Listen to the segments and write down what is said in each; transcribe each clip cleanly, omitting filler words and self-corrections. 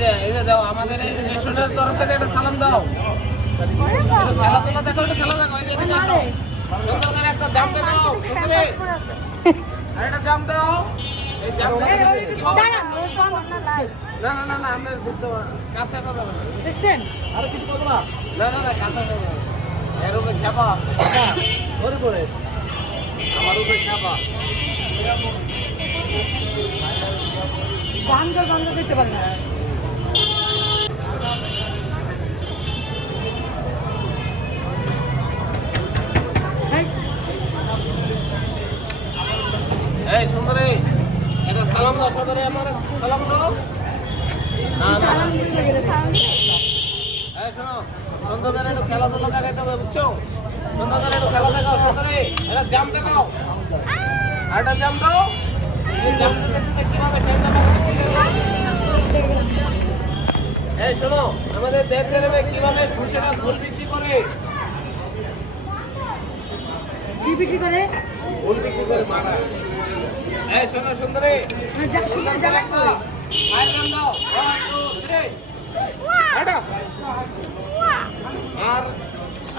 যে দাও আমাদের এই রেস্টুরেন্টের তরফ থেকে একটা সালাম দাও। খেলাধুলা দেখো, একটু খেলা দেখো। এই যে এদিকে আসো, সুন্দর করে একটা জাম দাও সুন্দরে, আর একটা জাম দাও। এই জাম না না না না আমরা দেখতে কাছে আসা যাবে না, দেখছেন? আর কিছু করবো না, না না না কাছে আসা যাবে না। এর উপরে চাপা ধরে পড়ে আমার উপরে চাপা গান দিতে পারে না। এই সুন্দরী এটা সালাম দাও, সুন্দরী আমার সালাম দাও। না না এই শোনো, সুন্দর করে একটু খেলাধুলা দেখাইতে হবে, বুঝছো? সুন্দর করে একটু খেলা দেখাও সুন্দরী, এটা জাম দেখাও, আর একটা জাম দাও। এই জাম দিতে কিভাবে টেনশন আছে? এই শোনো, আমাদের দেশ গ্রামে কিভাবে খুশিটা ঘুর বিক্রি করে? কি বিক্রি করে? ঘুর বিক্রি করে মারা। এই শোনো সুন্দরী, আর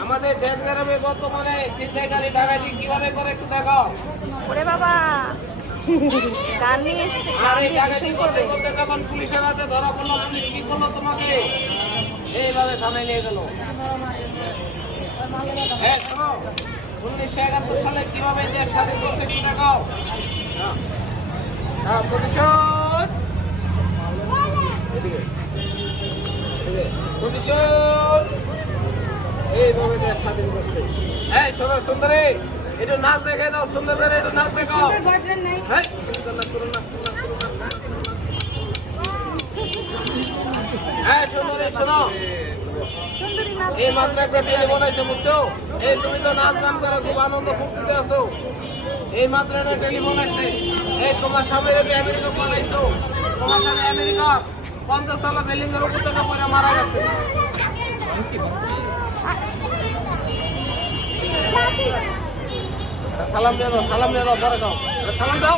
আমাদের দেশ গ্রামে বর্তমানে ছিনতাইকারী ডাকাতি কিভাবে করে একটু দেখাও। ওরে বাবা, গান নিয়ে এসেছে। আর এই ডাকাতি করতে করতে যখন পুলিশের হাতে ধরা পড়লো, পুলিশ কি করলো তোমাকে? এইভাবে থানায় নিয়ে গেল। হ্যাঁ শোনো, 1971 সালে কিভাবে দেশ স্বাধীন করতে একটু দেখাও। হ্যাঁ প্রতিশোধ, প্রতিশোধ, এইভাবে দেশ স্বাধীন করছে। এই শোনো সুন্দরী, একটু নাচ দেখে দাও, সুন্দর করে একটু নাচ দেখাও। হ্যাঁ সুন্দরী শোনো, এই মাত্র একটা টেলি বানাইছে, বুঝছো? এই তুমি তো নাচ গান করে খুব আনন্দ ফুর্তিতে আছো। এই মাত্র একটা টেলি বানাইছে। এই তোমার স্বামীর আমেরিকা বানাইছো, তোমার স্বামী আমেরিকা 50 তলা বিল্ডিং এর উপর থেকে পড়ে মারা গেছে। সালাম দিয়ে দাও, সালাম দিয়ে দাও, পরে দাও সালাম দাও।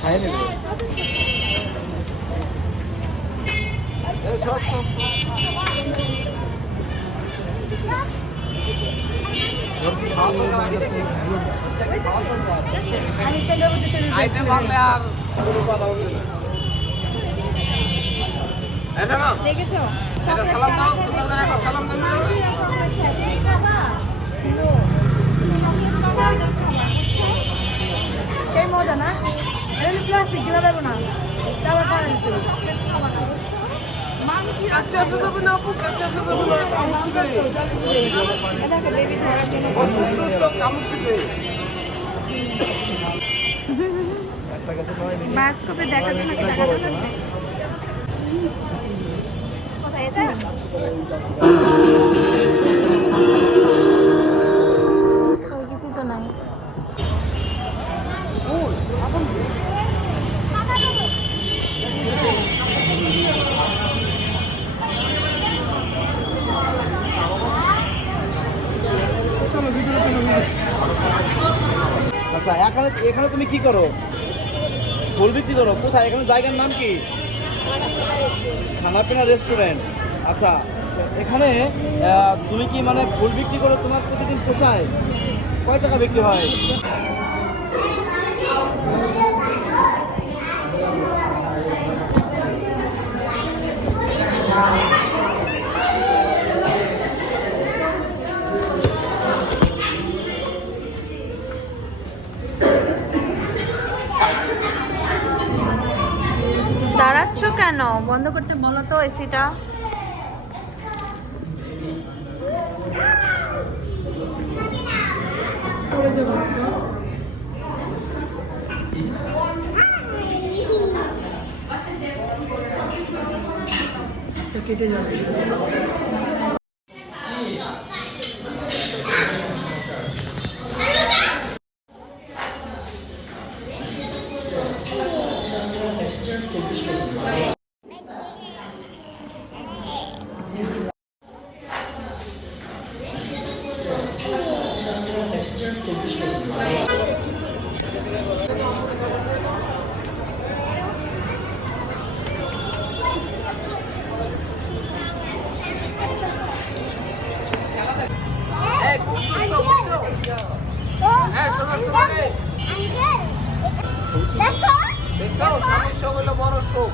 খাই নেবে আইতে পারলে আর দেখেছো? এটা সালাম দাও, সুন্দর করে একটা সালাম দেন। সেই মজা না, প্লাস্টিক গিলা দেবো না, চালা খাওয়া দিতে হবে। কাছে আসা যাবে না আপু, কাছে আসা যাবে না, কামড় দিবে। বাস্কপে দেখাতে থাকে, দেখাতে থাকে। কোথায় এটা? কিছু তো নাই। আচ্ছা এখানে তুমি কি করো? ফুল বিক্রি করো? কোথায়? এখানে জায়গার নাম কি? খানাপিনা রেস্টুরেন্ট। আচ্ছা এখানে তুমি কি মানে ফুল বিক্রি করো? তোমার প্রতিদিন পোষায়? কয় টাকা বিক্রি হয়? দাঁড়াচ্ছ কেন? বন্ধ করতে বলো তো এসিটা। কেটে যাবে। বুঝছো? স্বামীর শোক হলো বড় শোক।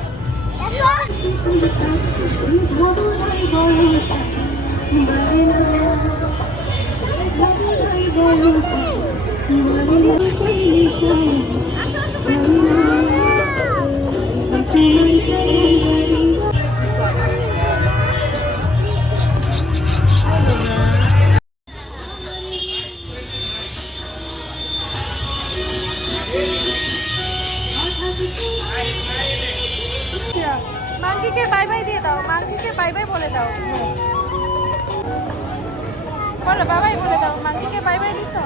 মাঙ্কিকে বাই বাই দিয়ে দাও, মাঙ্কিকে বাই বাই বলে দাও, বলো বাই বাই বলে দাও, মাঙ্কিকে বাই বাই দিছো।